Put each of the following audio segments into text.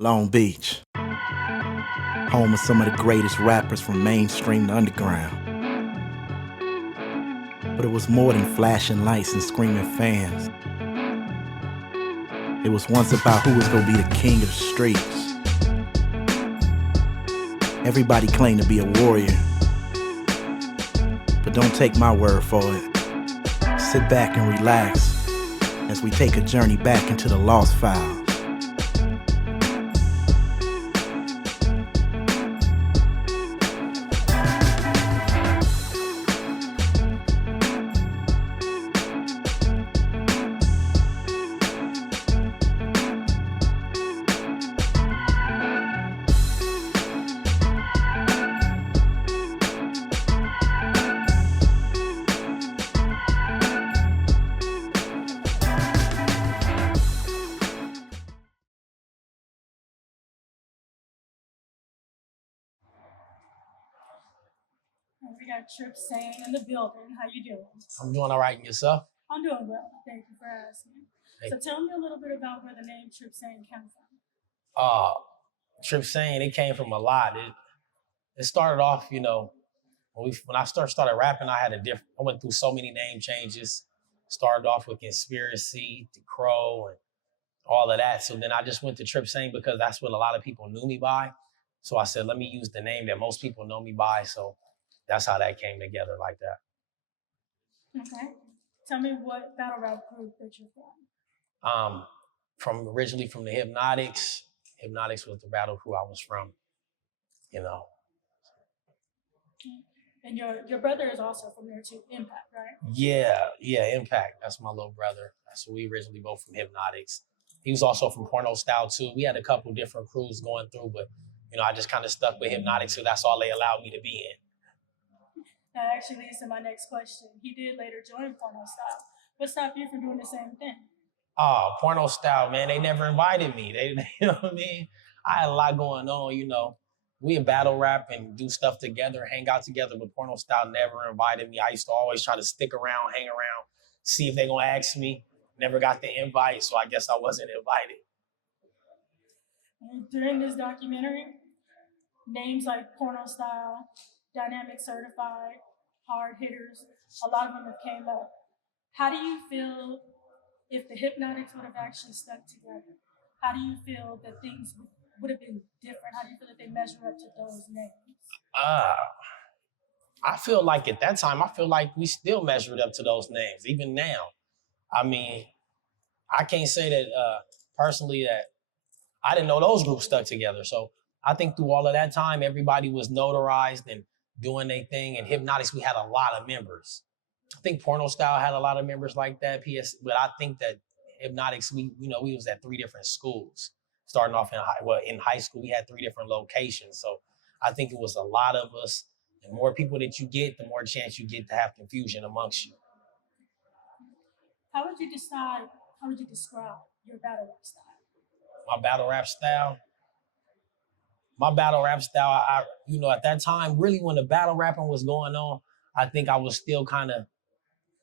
Long Beach, home of some of the greatest rappers from mainstream to underground. But it was more than flashing lights and screaming fans. It was once about who was gonna be the king of the streets. Everybody claimed to be a warrior, but don't take my word for it. Sit back and relax as we take a journey back into the lost files. We got Tripsane in the building. How you doing? I'm doing all right. And yourself? I'm doing well. Thank you for asking. So tell me a little bit about where the name Tripsane came from. Tripsane, it came from a lot. It started off, when I started rapping, I went through so many name changes. Started off with Conspiracy, The Crow, and all of that. So then I just went to Tripsane because that's what a lot of people knew me by. So I said, let me use the name that most people know me by. So that's how that came together like that. Okay. Tell me what battle rap group that you're from. Originally from the Hypnautics. Hypnautics was the battle crew I was from, And your brother is also from there too, Impact, right? Yeah, Impact. That's my little brother. So we originally both from Hypnautics. He was also from Porno Style too. We had a couple different crews going through, but I just kind of stuck with Hypnotics, so that's all they allowed me to be in. That actually leads to my next question. He did later join Porno Style. What stopped you from doing the same thing? Porno Style, man, they never invited me. They you know what I mean? I had a lot going on, We would battle rap and do stuff together, hang out together, but Porno Style never invited me. I used to always try to stick around, hang around, see if they're gonna ask me. Never got the invite, so I guess I wasn't invited. During this documentary, names like Porno Style, Dynamic Certified, Hard Hitters, a lot of them have came up. How do you feel if the Hypnotics would have actually stuck together? How do you feel that things would have been different? How do you feel that they measure up to those names? I feel like at that time, I feel like we still measured up to those names, even now. I mean, I can't say that personally that I didn't know those groups stuck together. So I think through all of that time, everybody was notarized and doing their thing. And Hypnotics, we had a lot of members. I think Porno Style had a lot of members like that, but I think that Hypnotics, we was at 3 different schools. Starting off in high school, we had 3 different locations. So I think it was a lot of us. The more people that you get, the more chance you get to have confusion amongst you. How would you describe your battle rap style? My battle rap style? My battle rap style, at that time, really when the battle rapping was going on, I think I was still kind of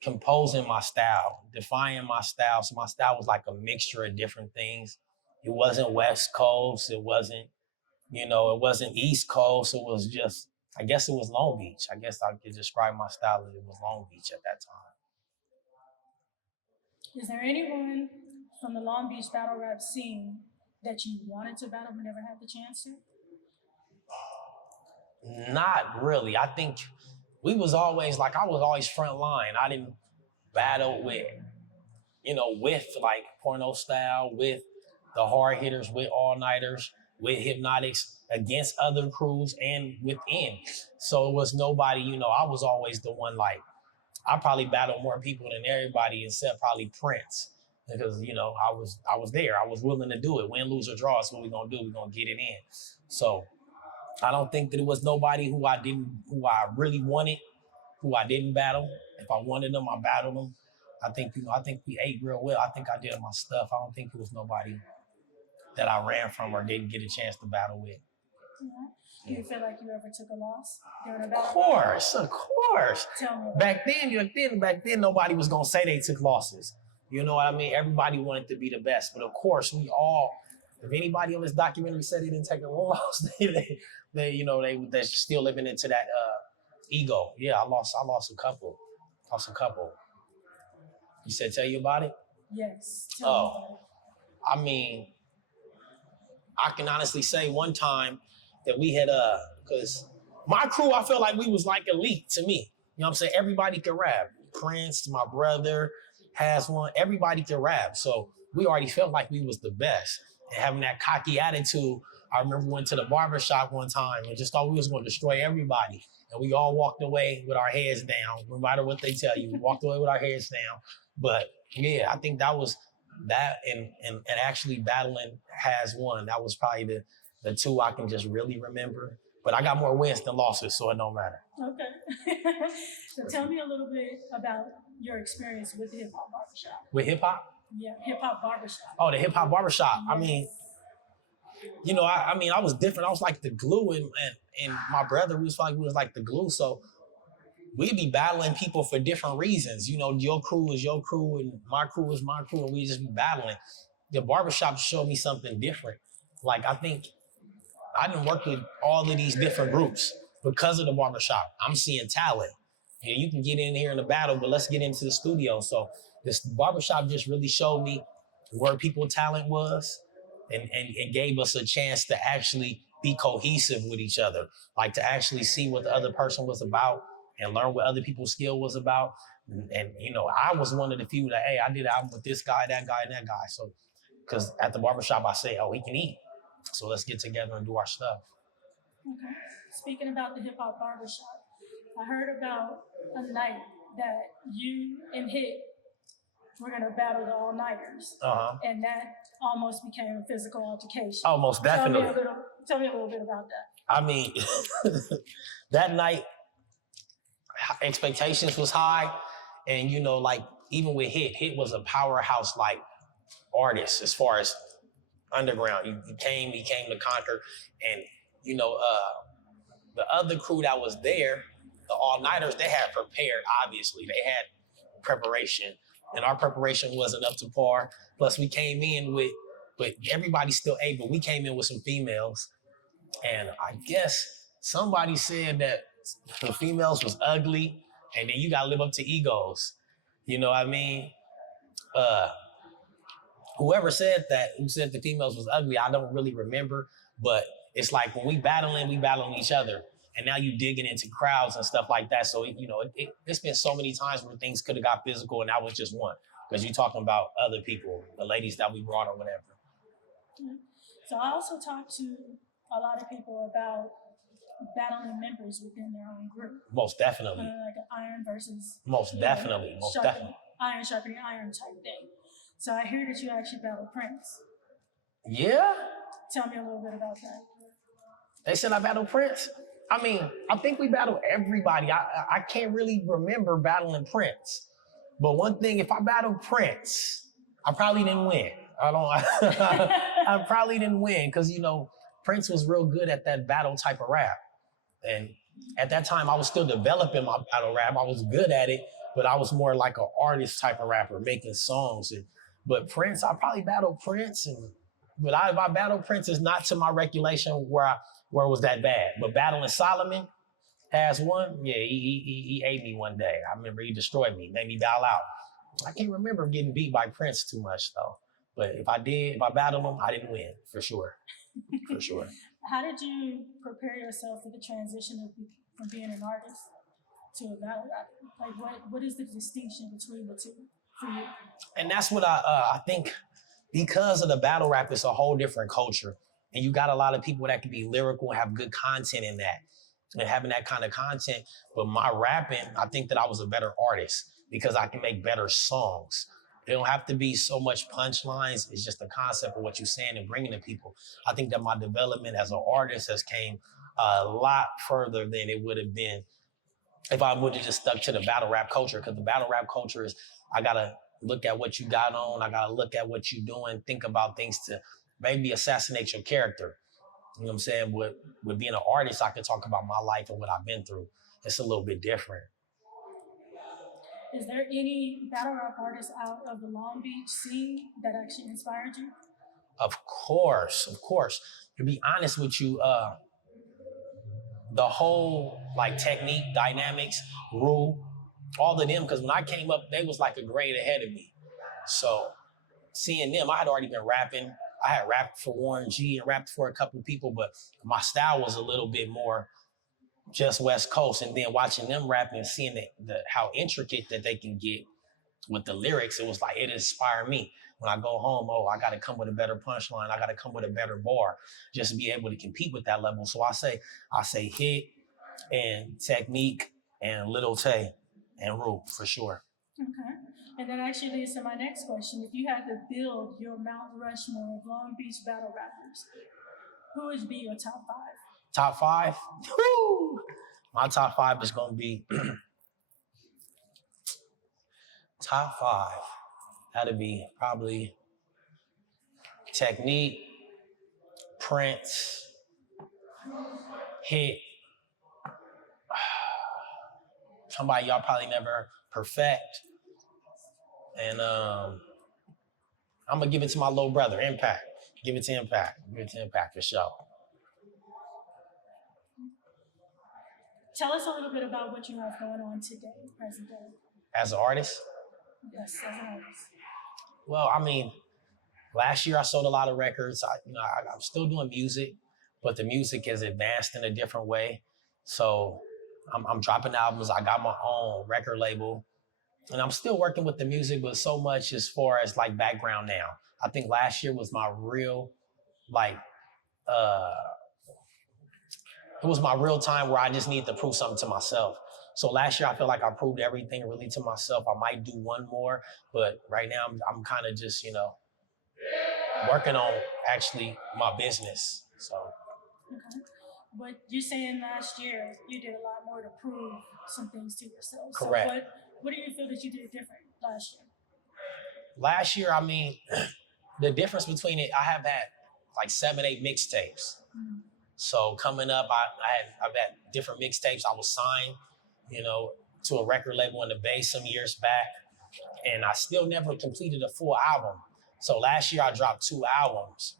composing my style, defining my style. So my style was like a mixture of different things. It wasn't West Coast. It wasn't, it wasn't East Coast. It was just, I guess it was Long Beach. I guess I could describe my style as it was Long Beach at that time. Is there anyone from the Long Beach battle rap scene that you wanted to battle but never had the chance to? Not really. I think I was always front line. I didn't battle with like Porno Style, with the Hard Hitters, with All Nighters, with Hypnotics, against other crews and within. So it was nobody, I was always the one, like, I probably battled more people than everybody except probably Prince. Because, I was there. I was willing to do it. Win, lose, or draw is what we're gonna do. We're gonna get it in. So I don't think that it was nobody who I really wanted, who I didn't battle. If I wanted them, I battled them. I think we ate real well. I think I did my stuff. I don't think it was nobody that I ran from or didn't get a chance to battle with. Do you feel like you ever took a loss during a battle? Of course. Tell me. Back then, nobody was gonna say they took losses. You know what I mean? Everybody wanted to be the best, but of course, we all if anybody on this documentary said they didn't take a loss, they're still living into that ego. Yeah, I lost a couple. Lost a couple. You said tell you about it? Yes. Tell me about it. I mean, I can honestly say one time that we had because my crew, I felt like we was like elite to me. You know what I'm saying? Everybody could rap. Prince, my brother has one. Everybody could rap. So we already felt like we was the best. And having that cocky attitude, I remember we went to the barbershop one time and just thought we was going to destroy everybody. And we all walked away with our heads down, no matter what they tell you. We walked away with our heads down. But yeah, I think that was that and actually battling has one. That was probably the two I can just really remember. But I got more wins than losses, so it don't matter. Okay. So tell me a little bit about your experience with the hip hop barbershop. With hip hop? Yeah, hip hop barbershop. Oh, the hip hop barbershop. Yes. I mean, I was different. I was like the glue, and my brother, we was like the glue. So we'd be battling people for different reasons. You know, your crew is your crew, and my crew is my crew, and we just be battling. The barbershop showed me something different. Like, I think I didn't work with all of these different groups because of the barbershop. I'm seeing talent. Yeah, you can get in here in the battle, but let's get into the studio. So this barbershop just really showed me where people's talent was and gave us a chance to actually be cohesive with each other, like to actually see what the other person was about and learn what other people's skill was about. And I was one of the few that, hey, I did an album with this guy, that guy, and that guy. So, because at the barbershop, I say, oh, he can eat. So let's get together and do our stuff. Okay. Speaking about the hip hop barbershop, I heard about a night that you and H.I.T were gonna battle the all-nighters, and that almost became a physical altercation. Oh, most definitely. Tell me a little bit about that. I mean, that night, expectations was high, and like even with H.I.T was a powerhouse like artist as far as underground. He came to conquer, and the other crew that was there, the all-nighters, they had prepared. Obviously, they had preparation, and our preparation wasn't up to par. Plus, we came in but everybody still ate, but we came in with some females, and I guess somebody said that the females was ugly, and then you gotta live up to egos. You know what I mean? Whoever said that, who said the females was ugly, I don't really remember, but it's like when we battling each other, and now you digging into crowds and stuff like that. So, it's been so many times where things could have got physical, and that was just one, because you're talking about other people, the ladies that we brought or whatever. So I also talked to a lot of people about battling members within their own group. Most definitely. Like an iron versus... Most definitely. Iron sharpening iron type thing. So I hear that you actually battled Prince. Yeah? Tell me a little bit about that. They said I battled Prince? I mean, I think we battled everybody. I can't really remember battling Prince. But one thing, if I battled Prince, I probably didn't win. I probably didn't win because, Prince was real good at that battle type of rap. And at that time, I was still developing my battle rap. I was good at it, but I was more like an artist type of rapper, making songs. But Prince, I probably battled Prince. But if I battled Prince, is not to my recollection where it was that bad. But battling Solomon has one, yeah, he ate me one day. I remember he destroyed me, made me bow out. I can't remember getting beat by Prince too much, though. But if I battled him, I didn't win, for sure. For sure. How did you prepare yourself for the transition from being an artist to a battle rapper? Like, what is the distinction between the two for you? And that's what I think, because of the battle rap, it's a whole different culture. And you got a lot of people that can be lyrical and have good content in that, and having that kind of content. But my rapping, I think that I was a better artist because I can make better songs. It don't have to be so much punchlines. It's just the concept of what you're saying and bringing to people. I think that my development as an artist has came a lot further than it would have been if I would have just stuck to the battle rap culture. Because the battle rap culture is, I got to look at what you got on. I got to look at what you're doing, think about things to maybe assassinate your character. You know what I'm saying? With being an artist, I can talk about my life and what I've been through. It's a little bit different. Is there any battle rap artists out of the Long Beach scene that actually inspired you? Of course. To be honest with you, the whole like technique, dynamics, rule, all of them, because when I came up, they was like a grade ahead of me. So seeing them, I had already been rapping. I had rapped for Warren G and rapped for a couple of people, but my style was a little bit more just West Coast. And then watching them rapping and seeing how intricate that they can get with the lyrics, it was like, it inspired me. When I go home, I got to come with a better punchline. I got to come with a better bar just to be able to compete with that level. So I say hit and technique and Little Tay and Rule for sure. Okay. And that actually leads to my next question. If you had to build your Mount Rushmore of Long Beach battle rappers, who would be your top five? Top five? Woo! My top five is going to be top five. That'd be probably Technique, Prince, Hit, somebody y'all probably never perfect. And I'm gonna give it to my little brother, Impact. Give it to Impact for sure. Tell us a little bit about what you have going on today, present day. As an artist? Yes, as an artist. Well, I mean, last year I sold a lot of records. I'm still doing music, but the music is advanced in a different way. So I'm dropping albums. I got my own record label. And I'm still working with the music, but so much as far as like background now. I think last year was my real, it was my real time where I just need to prove something to myself. So last year, I feel like I proved everything really to myself. I might do one more, but right now I'm kind of just, working on actually my business. So. Okay. But you're saying last year you did a lot more to prove some things to yourself. Correct. So what do you feel that you did different last year? Last year, I mean, the difference between it, I have had like 7, 8 mixtapes. Mm-hmm. So coming up, I've had different mixtapes. I was signed, to a record label in the Bay some years back, and I still never completed a full album. So last year I dropped 2 albums.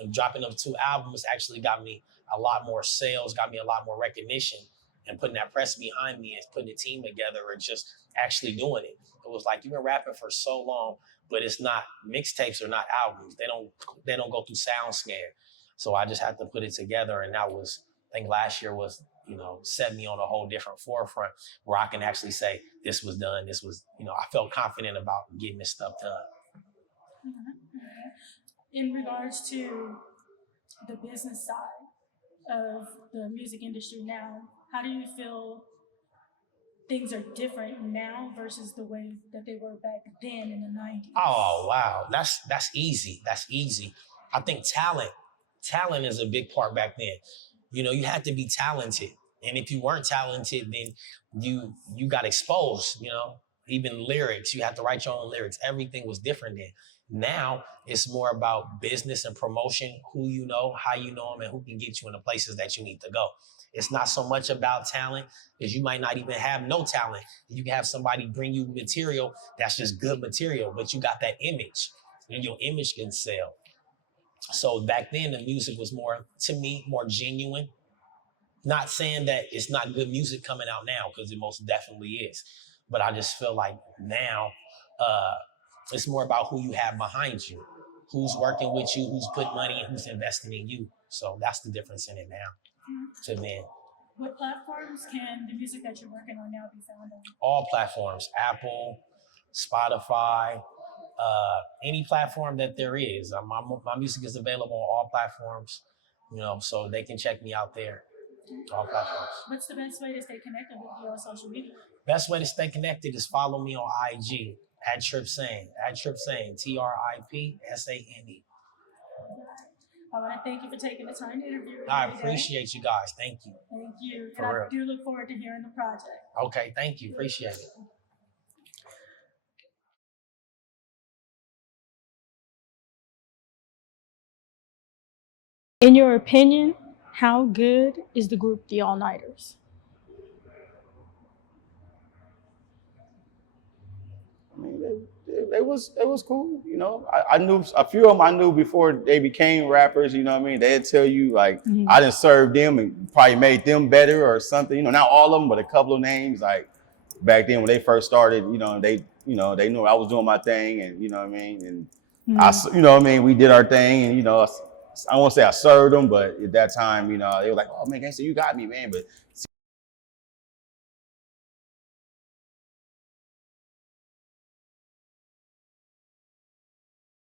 And dropping them 2 albums actually got me a lot more sales, got me a lot more recognition, and putting that press behind me and putting a team together and just actually doing it. It was like, you've been rapping for so long, but it's not, mixtapes are not albums. They don't go through SoundScan. So I just had to put it together, and that was, I think last year was, set me on a whole different forefront where I can actually say this was done. This was, I felt confident about getting this stuff done. Mm-hmm. In regards to the business side of the music industry now, how do you feel things are different now versus the way that they were back then in the 90s? Oh, wow. That's easy. That's easy. I think talent is a big part back then. You had to be talented. And if you weren't talented, then you got exposed, even lyrics. You had to write your own lyrics. Everything was different then. Now it's more about business and promotion, who you know, how you know them, and who can get you in the places that you need to go. It's not so much about talent, because you might not even have no talent. You can have somebody bring you material that's just good material, but you got that image, and your image can sell. So back then, the music was more, to me, more genuine. Not saying that it's not good music coming out now, because it most definitely is. But I just feel like now it's more about who you have behind you, who's working with you, who's putting money, and who's investing in you. So that's the difference in it now, to me. What platforms can the music that you're working on now be found on? All platforms, Apple, Spotify, any platform that there is. My music is available on all platforms, so they can check me out there. All platforms. What's the best way to stay connected with you on social media? Best way to stay connected is follow me on IG at Tripsane, Tripsane, TRIPSANE. I want to thank you for taking the time to interview me. I appreciate you guys. Thank you. Thank you. For and real. I do look forward to hearing the project. Okay, thank you. Appreciate it. In your opinion, how good is the group The All-Nighters? I mean, they was cool. You know, I knew a few of them I knew before they became rappers. You know what I mean? They'd tell you like I didn't serve them and probably made them better or something. You know, not all of them, but a couple of names. Like back then when they first started, they knew I was doing my thing, and you know what I mean. And you know what I mean. We did our thing, and I won't say I served them, but at that time, they were like, "Oh man, gangster, you got me, man." But